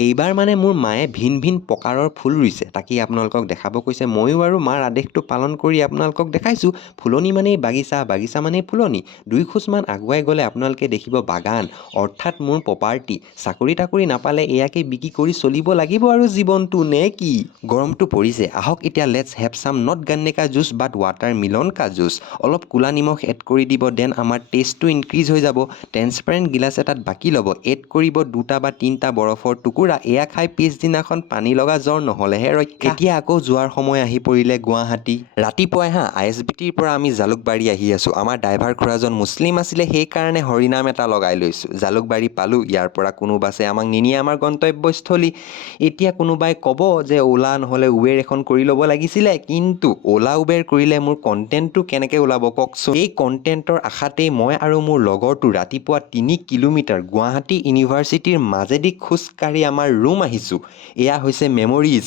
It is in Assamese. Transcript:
এইবাৰ মানে মোৰ মায়ে ভিন ভিন প্ৰকাৰৰ ফুল ৰুইছে, তাকেই আপোনালোকক দেখাব কৈছে। ময়ো আৰু মাৰ আদেশটো পালন কৰি আপোনালোকক দেখাইছোঁ। ফুলনি মানেই বাগিচা, বাগিচা মানেই ফুলনি। 2 খোজমান আগুৱাই গ'লে আপোনালোকে দেখিব বাগান, অৰ্থাৎ মোৰ প্ৰপাৰ্টি। চাকৰি তাকৰি নাপালে এয়াকে বিক্ৰী কৰি চলিব লাগিব আৰু জীৱনটো নে কি? গৰমটো পৰিছে, আহক এতিয়া লেটছ হেভ চাম নট গান্নে কা জুচ বাট ৱাটাৰ মিলন কা জুচ। অলপ ক'লা নিমখ এড কৰি দিব, দেন আমাৰ টেষ্টটো ইনক্ৰিজ হৈ যাব। ট্ৰেন্সপাৰেণ্ট গিলাচ এটাত বাকি ল'ব, এড কৰিব 2টা বা 3টা বৰফৰ টুকুৰা। এয়া খাই পিছদিনাখন পানী লগা জ্বৰ নহ'লেহে ৰক্ষা। এতিয়া আকৌ যোৱাৰ সময় আহি পৰিলে গুৱাহাটী। ৰাতিপুৱাই ISBTৰ পৰা আমি জালুকবাৰী আহি আছোঁ। আমাৰ ড্ৰাইভাৰ খুৰাজন মুছলিম আছিলে, সেইকাৰণে হৰিনাম এটা লগাই লৈছোঁ। জালুকবাৰী পালোঁ, ইয়াৰ পৰা কোনো বাছে আমাক নিনিয়ে আমাৰ গন্তব্যস্থলী। এতিয়া কোনোবাই ক'ব যে অ'লা নহ'লে উবেৰ এখন কৰি ল'ব লাগিছিলে, কিন্তু অ'লা উবেৰ কৰিলে মোৰ কণ্টেণ্টটো কেনেকৈ ওলাব কওকচোন। এই কণ্টেণ্টৰ আশাতেই মই আৰু মোৰ লগৰটো ৰাতিপুৱা 3 কিলোমিটাৰ গুৱাহাটী ইউনিভাৰ্চিটিৰ মাজেদি খোজকাঢ়ি আমাৰ ৰুম আহিছোঁ। এয়া হৈছে মেমৰিজ।